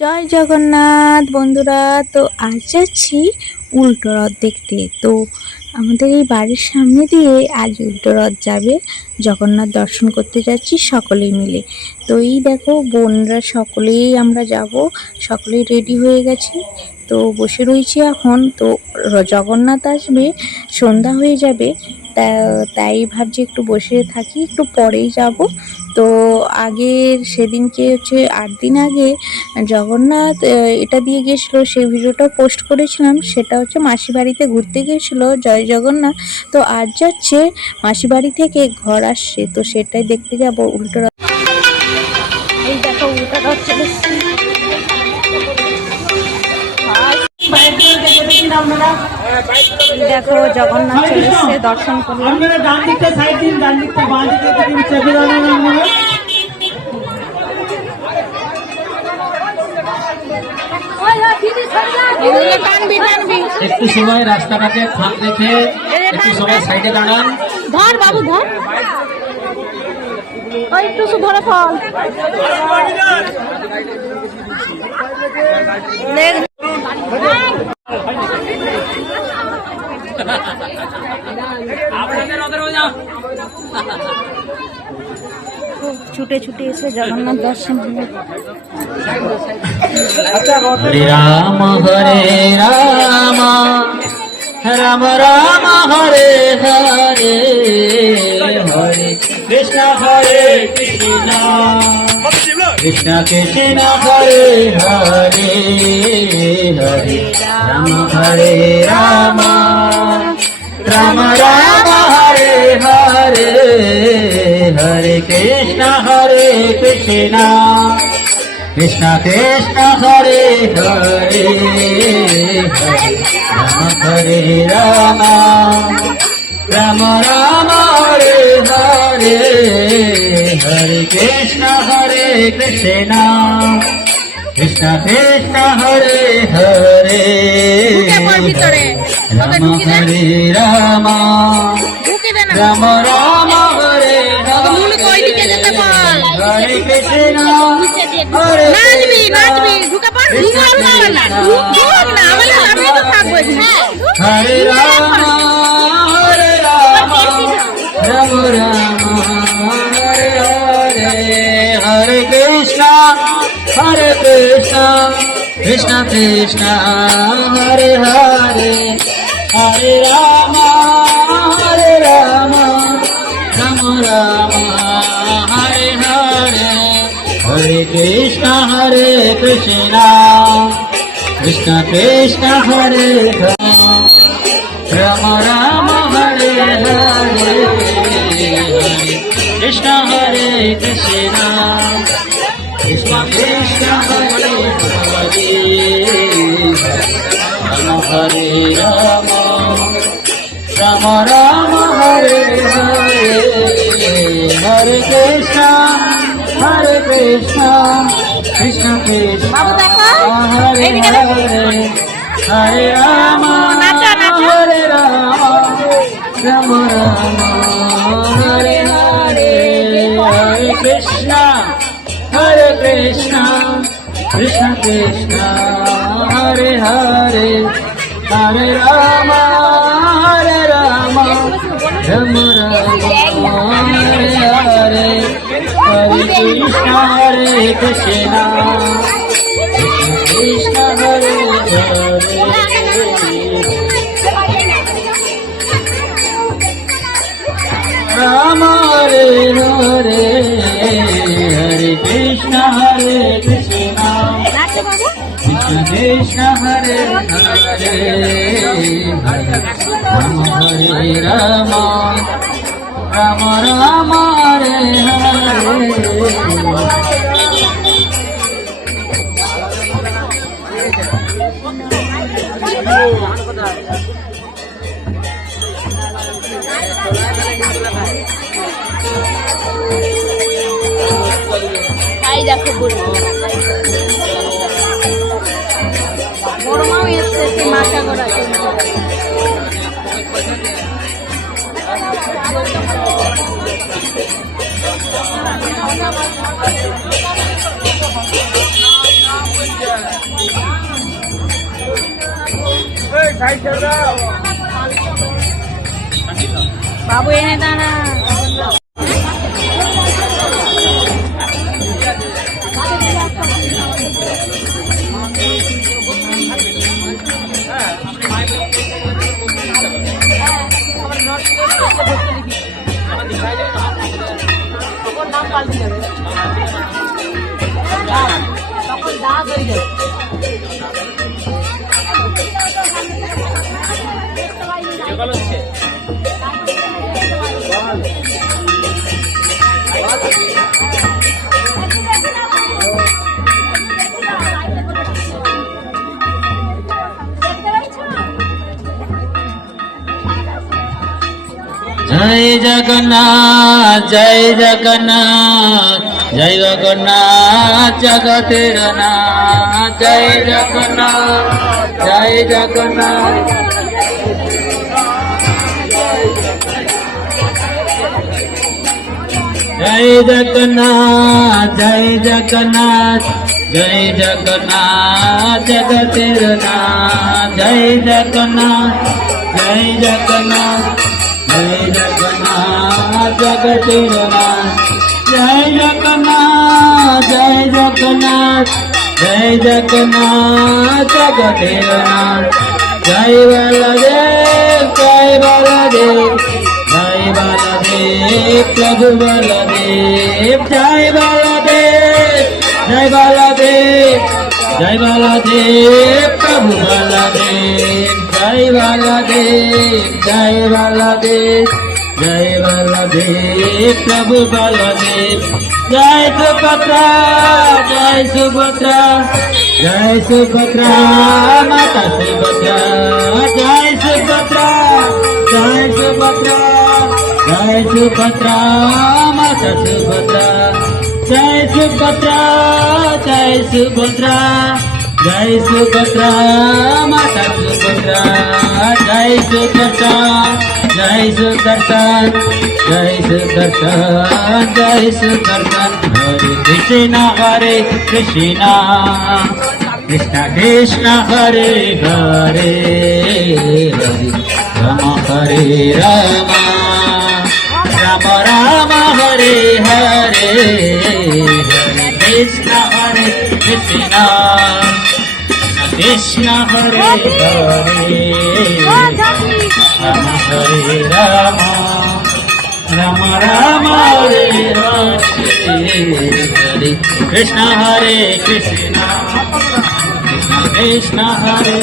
জয় জগন্নাথ বন্ধুরা। তো আজ যাচ্ছি উল্টো রথ দেখতে। তো আমাদের এই বাড়ির সামনে দিয়ে আজ উল্টো রথ যাবে, জগন্নাথ দর্শন করতে যাচ্ছি সকলেই মিলে। তো এই দেখো বোনরা সকলেই আমরা যাব, সকলেই রেডি হয়ে গেছি। তো বসে রয়েছি এখন। তো জগন্নাথ আসবে, সন্ধ্যা হয়ে যাবে, তাই ভাবছি একটু বসে থাকি, একটু পরেই যাব। তো আগের সেদিনকে হচ্ছে 8 দিন আগে জগন্নাথ এটা দিয়ে গেছিলো, সেই ভিডিওটা পোস্ট করেছিলাম। সেটা হচ্ছে মাসি বাড়িতে ঘুরতে গিয়েছিলো জয় জগন্নাথ। তো আজ যাচ্ছে মাসি বাড়ি থেকে ঘর আসছে, তো সেটাই দেখতে যাব উল্টো রথ। এই দেখো উল্টো রথ চলে এসছে। দেখো জগন্নাথ চলে এসছে, দর্শন করলাম। একটু সময় রাস্তাটাকে ফাঁক রেখে একটু সময় সাইডে দাঁড়ান। ধর বাবু ধর, ওই একটু ধরে ফল। ছুটে ছুটে এসে জগন্নাথ দর্শন হলো। হরে রাম রাম রাম হরে হরে, হরে কৃষ্ণ কৃষ্ণ কৃষ্ণ হরে হরে, হরে রাম রাম রাম হরে হরে, হরে কৃষ্ণ কৃষ্ণ কৃষ্ণ কৃষ্ণ হরে হরে, হরে রাম রাম রাম হরে হরে, হরে কৃষ্ণ কৃষ্ণ কৃষ্ণ কৃষ্ণ হরে হরে, রাম হরে রাম রাম রাম হরে হরে কৃষ্ণ হরে হরে রাম রাম রাম হরে হরে, হরে কৃষ্ণ কৃষ্ণ কৃষ্ণ হরে হরে, হরে রাম রাম রাম হরে হরে, হরে কৃষ্ণ কৃষ্ণ কৃষ্ণ কৃষ্ণ হরে হরে, রাম রাম হরে হরে, হরে কৃষ্ণ কৃষ্ণ কৃষ্ণ কৃষ্ণ হরে হরে, রাম হরে রাম রাম রাম হরে হরে, হরে কৃষ্ণ কৃষ্ণ কৃষ্ণ হরে হরে, হরে রাম হরে রাম রাম রাম হরে হরে, হরে কৃষ্ণ কৃষ্ণ কৃষ্ণ হরে হরে, হরে রাম রাম রাম হরে হরে, হরে কৃষ্ণ কৃষ্ণ কৃষ্ণ হরে হরে, রাম হরে হরে, হরে কৃষ্ণ কৃষ্ণ কৃষ্ণ কৃষ্ণ হরে হরে, রাম হরে রাম রাম রাম হরে হরে। দেখো বড় মাও এসছে মাথা গোড়া। বাবু এনে দাঁড়া। জয় জগন্নাথ জয় জগন্নাথ জয় জগন্নাথ জগতের নাথ জয় জগন্নাথ জয় জগন্নাথ জয় জগন্নাথ জয় জগন্নাথ জয় জগন্নাথ জগতের নাথ জয় জগন্নাথ জয় জগন্নাথ জয় জগন্নাথ জগতের নাথ জয় জগন্নাথ জয় জগন্নাথ জয় জগন্নাথ জগতের নাথ জয় বলদেব জয় বলদেব জয় বলদেব প্রভু বলদেব জয় বলদেব জয় বলদেব জয় বলদেব প্রভু বলদেব জয় বলদেব জয় বলদেব জয় বলদেব প্রভু বলদেব জয় সুভদ্রা জয় সুভদ্রা জয় সুভদ্রা মাতা সুভদ্রা জয় সুভদ্রা জয় সুভদ্রা জয় সুভদ্রা মাতা সুভদ্রা জয় সুভদ্রা জয় সুভদ্রা জয় সুভদ্রা মাতা সুভদ্রা জয় সুদর্শন জয় সুদর্শন জয় সুদর্শন জয় সুদর্শন হরে কৃষ্ণ কৃষ্ণ কৃষ্ণ হরে হরে রাম হরে রাম রাম রাম হরে হরে হরে কৃষ্ণ কৃষ্ণ কৃষ্ণ হরে হরে রাম হরে রাম রাম রাম হরে হরে কৃষ্ণ হরে কৃষ্ণ কৃষ্ণ কৃষ্ণ হরে